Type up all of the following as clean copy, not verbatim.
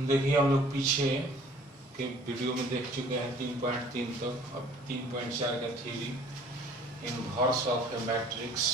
देखिए हम लोग पीछे के वीडियो में देख चुके हैं 3.3 तक। अब 3.4 का theory inverse of A matrix.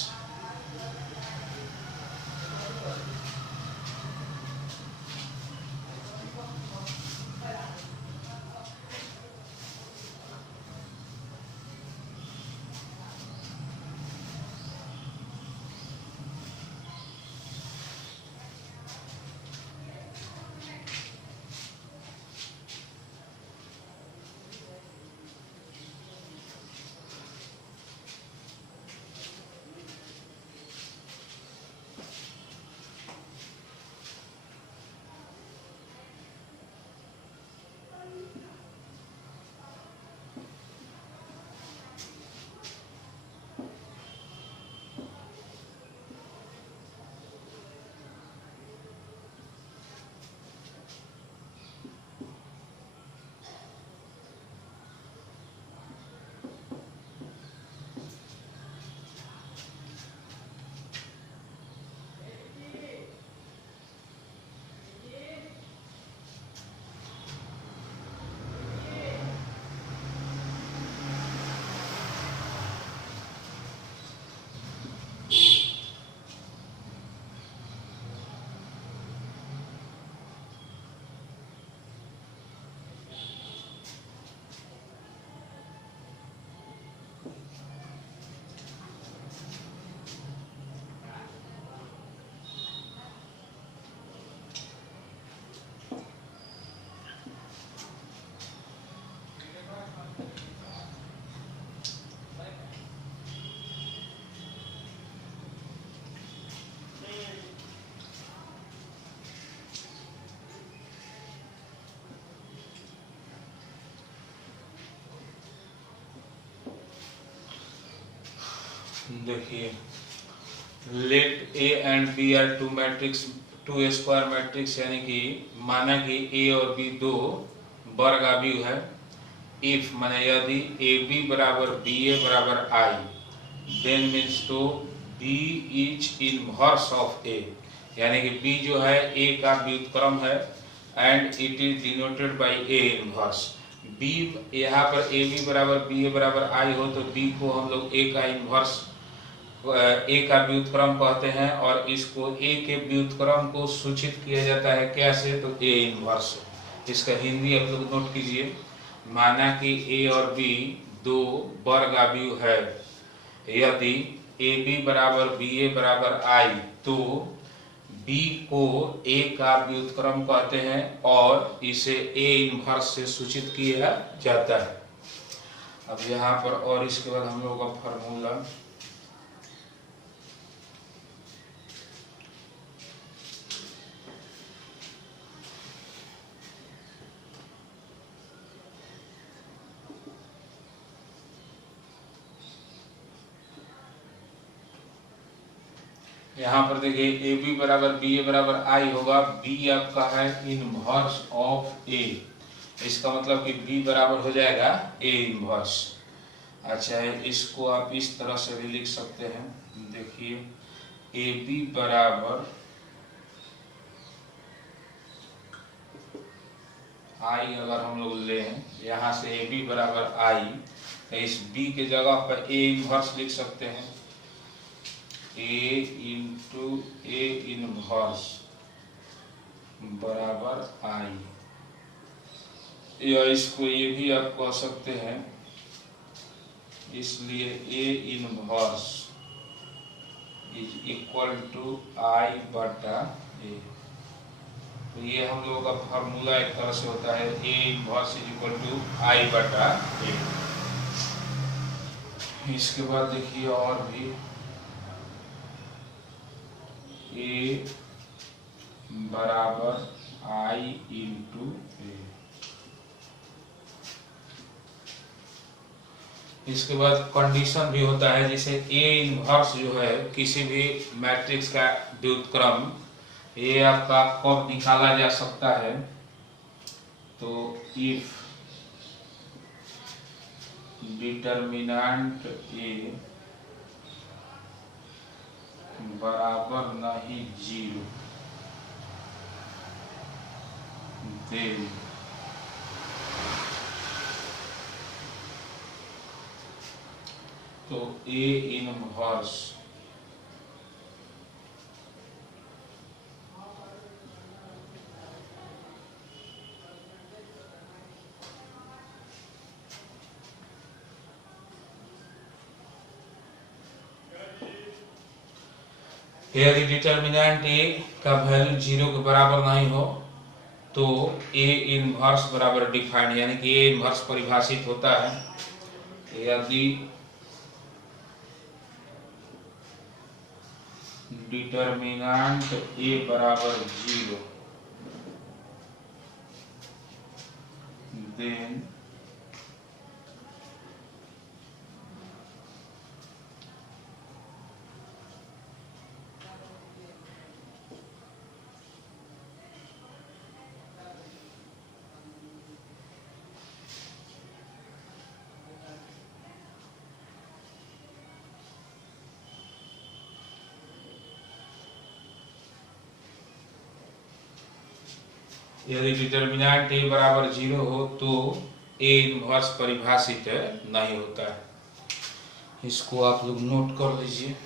देखिए let A and B are two matrix, two square matrix, यानी कि माना कि ए और बी दो वर्गाव्यूह है। इफ माने यदि ए बी बराबर बी ए बराबर I, then means to B is inverse of A, यानी कि बी जो है ए का व्युत्क्रम है and it is denoted by A inverse. B यहाँ पर ए बी बराबर बी ए बराबर आई हो तो बी को हम लोग ए का इनवर्स, ए का व्युत्क्रम कहते हैं, और इसको ए के व्युत्क्रम को सूचित किया जाता है कैसे, तो ए इनवर्स। इसका हिंदी आप लोग नोट कीजिए। माना कि ए और बी दो वर्गाव्यूह है, यदि ए बी बराबर बी ए बराबर आई तो बी को ए का व्युत्क्रम कहते हैं और इसे ए इनवर्स से सूचित किया जाता है। अब यहाँ पर और इसके बाद हम लोगों का फॉर्मूला, यहाँ पर देखिए ए बी बराबर बी ए बराबर आई होगा। बी आपका है इनवर्स ऑफ ए, इसका मतलब कि बी बराबर हो जाएगा ए इनवर्स। अच्छा है, इसको आप इस तरह से भी लिख सकते हैं। देखिए ए बी बराबर आई अगर हम लोग लें, यहाँ से ए बी बराबर आई, तो इस बी के जगह पर ए इनवर्स लिख सकते हैं, ए इंटू ए इनवर्स बराबर आई, या इसको ये भी आप कह सकते हैं, इसलिए A inverse is equal to I बटा ए। तो ये हम लोगों का फार्मूला एक तरह से होता है, A inverse is equal to I बटा ए। इसके बाद देखिए और भी, ए बराबर आई इंटू ए। इसके बाद कंडीशन भी होता है, जैसे ए इनवर्स जो है किसी भी मैट्रिक्स का व्युत्क्रम, ये आपका कब निकाला जा सकता है, तो इफ डिटर्मिनेंट ए बराबर नहीं जीरो, देन तो A इनवर्स यदि डिटर्मिनेंट A का वैल्यू 0 के बराबर नहीं हो तो A इनवर्स बराबर डिफाइंड, यानी कि A इनवर्स परिभाषित होता है यदि डिटर्मिनेंट A बराबर 0 देन यदि डिटर्मिनेंट A बराबर 0 हो तो A इनवर्स परिभाषित नहीं होता है। इसको आप लोग नोट कर लीजिए।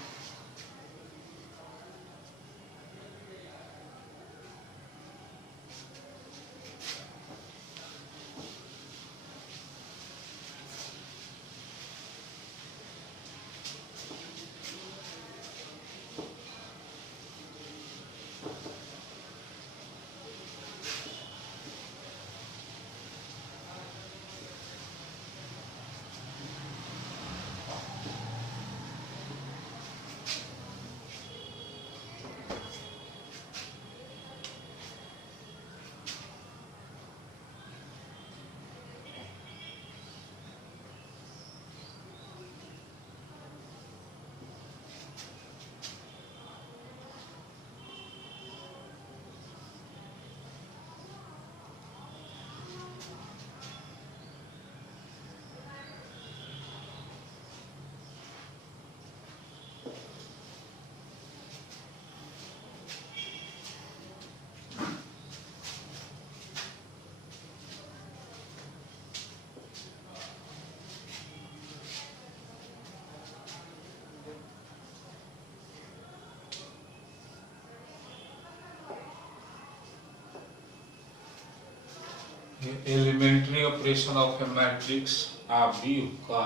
Elementary operation of A matrix आव्यूह का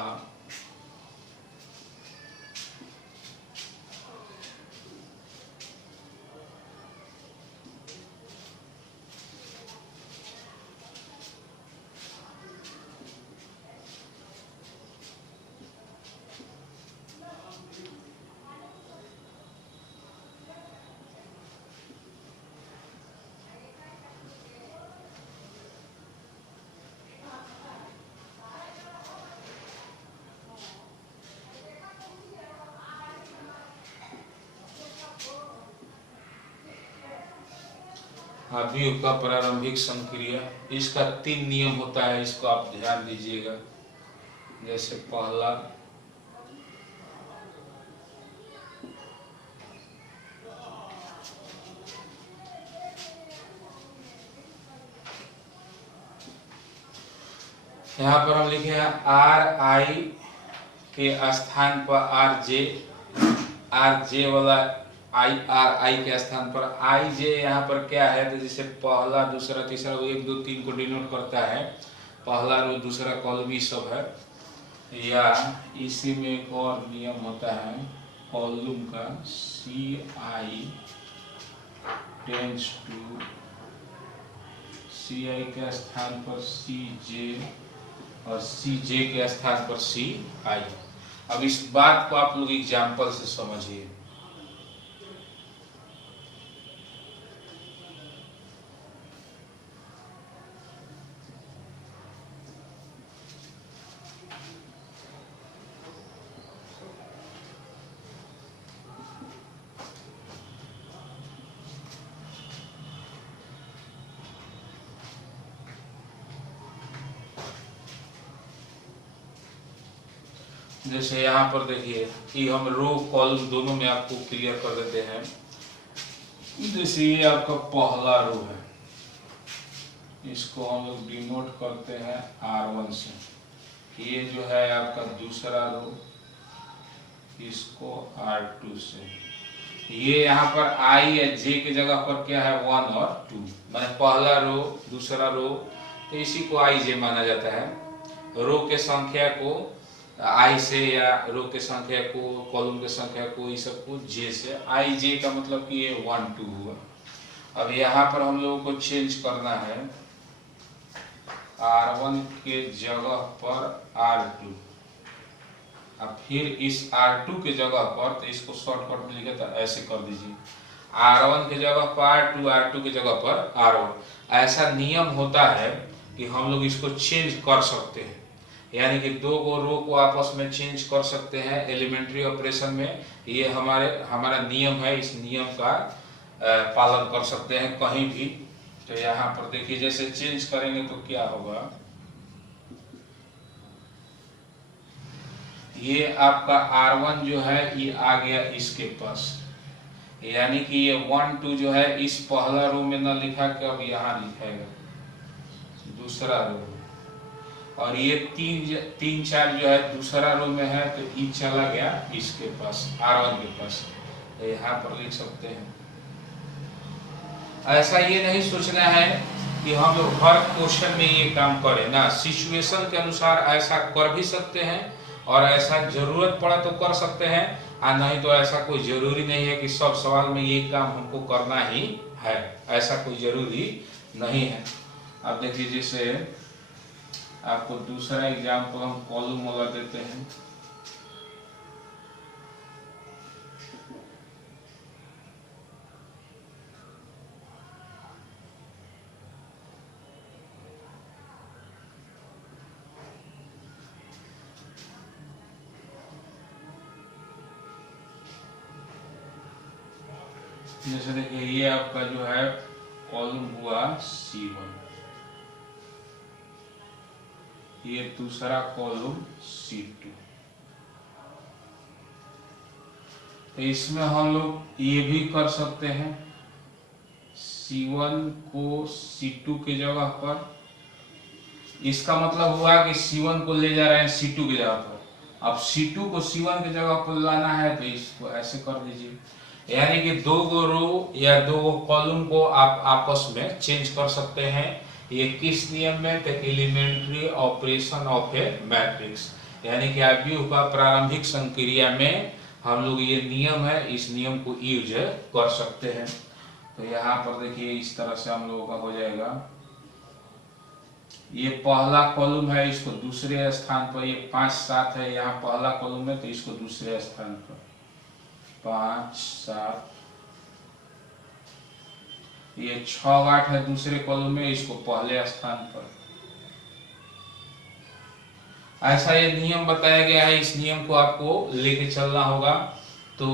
आव्यूह का प्रारंभिक संक्रिया, इसका 3 नियम होता है, इसको आप ध्यान दीजिएगा। जैसे पहला यहाँ पर हम लिखे हैं आर आई के स्थान पर आर जे वाला आई आर आई के स्थान पर आई जे यहाँ पर क्या है, तो जैसे पहला दूसरा तीसरा 1 2 3 को डिनोट करता है, पहला रो दूसरा कॉलम ये सब है। या इसी में एक और नियम होता है कॉलम का, सी आई टेंड्स टू सी आई के स्थान पर सी जे और सी जे के स्थान पर सी आई। अब इस बात को आप लोग एग्जाम्पल से समझिए। जैसे यहाँ पर देखिए कि हम रो कॉलम दोनों में आपको क्लियर कर देते हैं। जैसे ये आपका पहला रो है, इसको हम लोग डिनोट करते हैं R1 से। ये जो है आपका दूसरा रो, इसको R2 से। ये यहाँ पर I या J की जगह पर क्या है 1 और 2, मैंने पहला रो दूसरा रो, तो इसी को I J माना जाता है। रो के संख्या को I से या रो के संख्या को कॉलम के संख्या को इस सबको J से, I J का मतलब कि ये 1 2 हुआ। अब यहाँ पर हम लोगों को चेंज करना है R1 के जगह पर R2, अब फिर इस R2 के जगह पर, तो इसको शॉर्टकट में लिखे तो ऐसे कर दीजिए, R1 के जगह पर R2, R2 के जगह पर R1। ऐसा नियम होता है कि हम लोग इसको चेंज कर सकते हैं, यानी कि दो रो को आपस में चेंज कर सकते हैं एलिमेंट्री ऑपरेशन में। ये हमारा नियम है, इस नियम का पालन कर सकते हैं कहीं भी। तो यहाँ पर देखिए जैसे चेंज करेंगे तो क्या होगा, ये आपका R1 जो है ये आ गया इसके पास, यानी कि ये 1 2 जो है इस पहला रो में न लिखा के अब यहाँ लिखेगा दूसरा रो, और ये 3 4 जो है दूसरा रो में है, तो ये चला गया इसके पास R1 के पास, तो यहाँ पर लिख सकते हैं। ऐसा ये नहीं सोचना है कि हम लोग हर क्वेश्चन में ये काम करें ना, सिचुएशन के अनुसार ऐसा कर भी सकते हैं और ऐसा जरूरत पड़ा तो कर सकते हैं, और नहीं तो ऐसा कोई जरूरी नहीं है कि सब सवाल में ये काम हमको करना ही है, ऐसा कोई जरूरी नहीं है। अब देखिए जैसे आपको दूसरा एग्जाम्पल हम कॉलम वाला देते हैं। जैसे देखिए ये आपका जो है कॉलम हुआ C1, ये दूसरा कॉलम C2, तो इसमें हम लोग ये भी कर सकते हैं C1 को C2 की जगह पर, इसका मतलब हुआ कि C1 को ले जा रहे हैं C2 की जगह पर, अब C2 को C1 की जगह पर लाना है तो इसको ऐसे कर दीजिए, यानी कि दो रो या दो कॉलम को आप आपस में चेंज कर सकते हैं। ये किस नियम में, तो elementary operation of A matrix, यानी कि आव्यूह का प्रारंभिक संक्रिया में हम लोग ये नियम है, इस नियम को यूज कर सकते हैं। तो यहाँ पर देखिए इस तरह से हम लोगों का हो जाएगा, ये पहला कॉलम है इसको दूसरे स्थान पर, ये 5 7 है, यहाँ पहला कॉलम है तो इसको दूसरे स्थान पर 5 7, ये 6 8 है दूसरे कॉलम में, इसको पहले स्थान पर। ऐसा ये नियम बताया गया है, इस नियम को आपको लेके चलना होगा। तो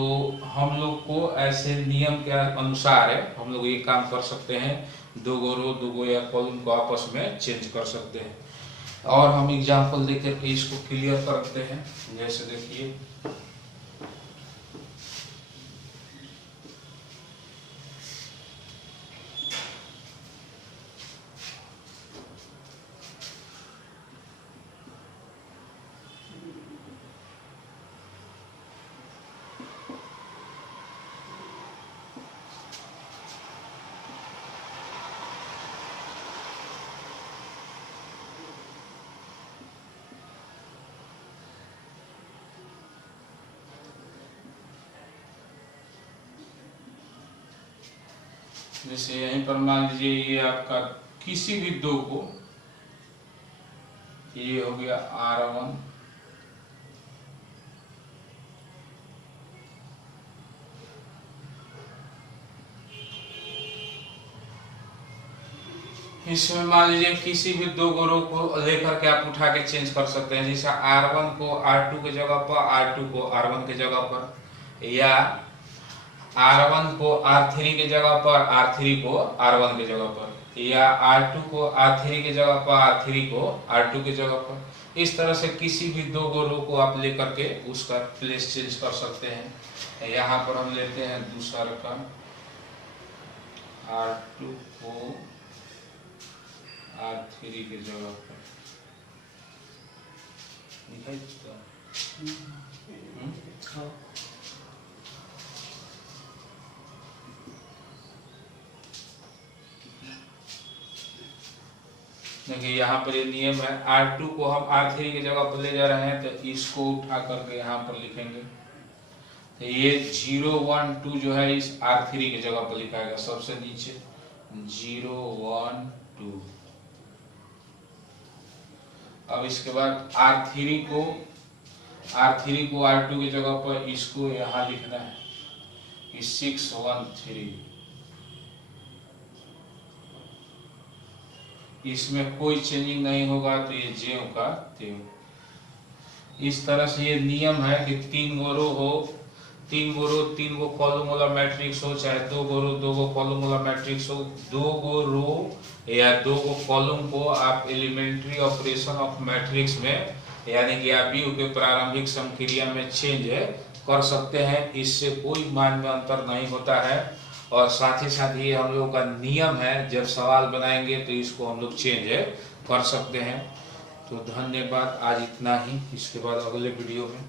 हम लोग को ऐसे नियम के अनुसार है हम लोग ये काम कर सकते हैं, दो रो या कॉलम को आपस में चेंज कर सकते हैं। और हम एग्जांपल देकर के इसको क्लियर करते हैं। जैसे देखिए जैसे यहीं पर मान लीजिए ये आपका किसी भी दो को, ये हो गया R1, इसमें मान लीजिए किसी भी दो रो को लेकर के आप उठा के चेंज कर सकते हैं, जैसे R1 को R2 के जगह पर, R2 को R1 के जगह पर, या R1 को R3 के जगह पर, R3 को R1 के जगह पर, या R2 को R3 के जगह पर, R3 को R2 के जगह पर। इस तरह से किसी भी दो रो को आप लेकर के उसका प्लेस चेंज कर सकते हैं। यहाँ पर हम लेते हैं दूसरा का R2 को R3 की जगह पर दिखाई देता है। देखिए यहाँ पर ये नियम है, R2 को हम R3 की जगह पर ले जा रहे हैं, तो इसको उठा करके यहाँ पर लिखेंगे। तो ये 0 1 2 जो है इस R3 की जगह पर लिखाएगा, सबसे नीचे 0 1 2। अब इसके बाद R3 को R2 की जगह पर इसको यहाँ लिखना है कि 6 1 3। इसमें कोई चेंजिंग नहीं होगा, तो ये ज्यों का त्यों। इस तरह से ये नियम है कि 3 गो रो हो, 3 गो रो 3 गो कॉलम वाला मैट्रिक्स हो, चाहे 2 गो रो 2 गो कॉलम वाला मैट्रिक्स हो, 2 गो रो या 2 गो कॉलम को आप एलिमेंट्री ऑपरेशन ऑफ मैट्रिक्स में, यानी कि आप यू के प्रारंभिक समक्रिया में चेंज कर सकते हैं। इससे कोई मान में अंतर नहीं होता है। और साथ ही साथ ये हम लोगों का नियम है, जब सवाल बनाएंगे तो इसको हम लोग चेंज कर सकते हैं। तो धन्यवाद, आज इतना ही। इसके बाद अगले वीडियो में